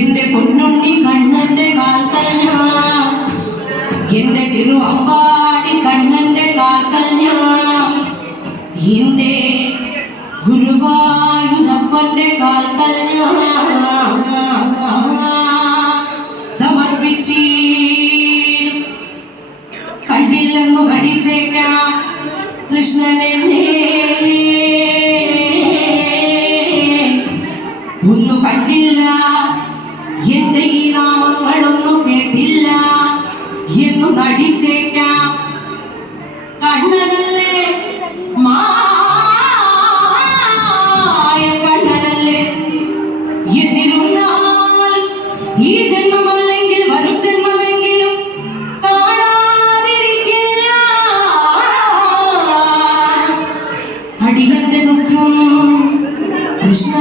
എന്റെ പൊന്നുണ്ണി കണ്ണന്റെ കാൽക്കൽ ഞാൻ, എന്റെ തിരുവമ്പാടി കണ്ണന്റെ കാൽക്കൽ ഞാൻ, എന്റെ ഗുരുവായൂരപ്പന്റെ കാൽക്കൽ ഞാൻ സമർപ്പിച്ചീ. കണ്ടില്ലെന്നു കടിച്ചേക്കാം കൃഷ്ണനെ, ഒന്നു കണ്ടില്ല എന്റെ ഈ നാമങ്ങളൊന്നും കേട്ടില്ല എന്നു നടിച്ചേക്കാം. കണ്ണനല്ലേ മായ കണ്ണനല്ലേ, എന്നിരുന്നാൽ ഈ ജന്മമല്ലെങ്കിൽ വരും ജന്മമെങ്കിലും കാണാതിരിക്കില്ല അടിയന്റെ ദുഃഖം. കൃഷ്ണ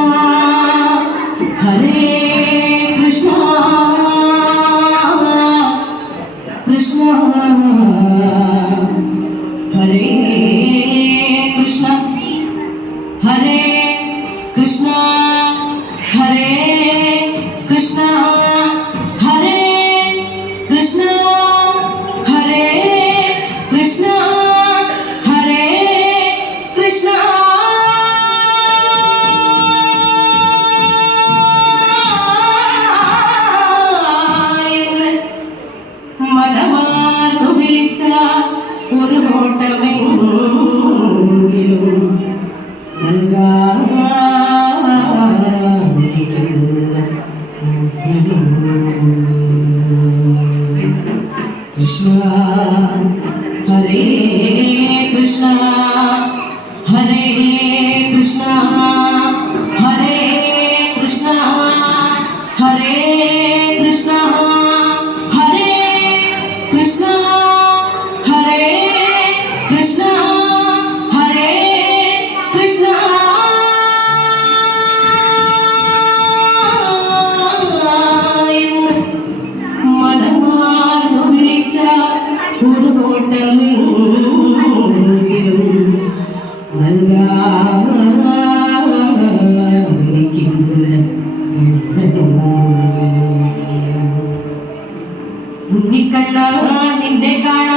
ഹരേ കൃഷ്ണ കൃഷ്ണ ഹരേ കൃഷ്ണ ഹരേ കൃഷ്ണ ഹരേ കൃഷ്ണ ഹരേ കൃഷ്ണ ഹരേ കൃഷ്ണ ഹരേ കൃഷ്ണ. മനമാർന്നു വിളിച്ച ഒരു നോട്ടമെങ്കിലും നൽകാതിരിക്കില്ല. കൃഷ്ണ ഹരേ കൃഷ്ണ ഹരേ കൃഷ്ണ ഹരേ കൃഷ്ണ ഹരേ കൃഷ്ണ ഹരേ കൃഷ്ണ ഹരേ കൃഷ്ണ ഹരേ കൃഷ്ണ. മനമാർന്നു വിളിച്ച ഒരു നോട്ടമെങ്കിലും നൽകാതിരിക്കില്ല. ഉണ്ണിക്കണ്ണ നിന്നെ കാണാൻ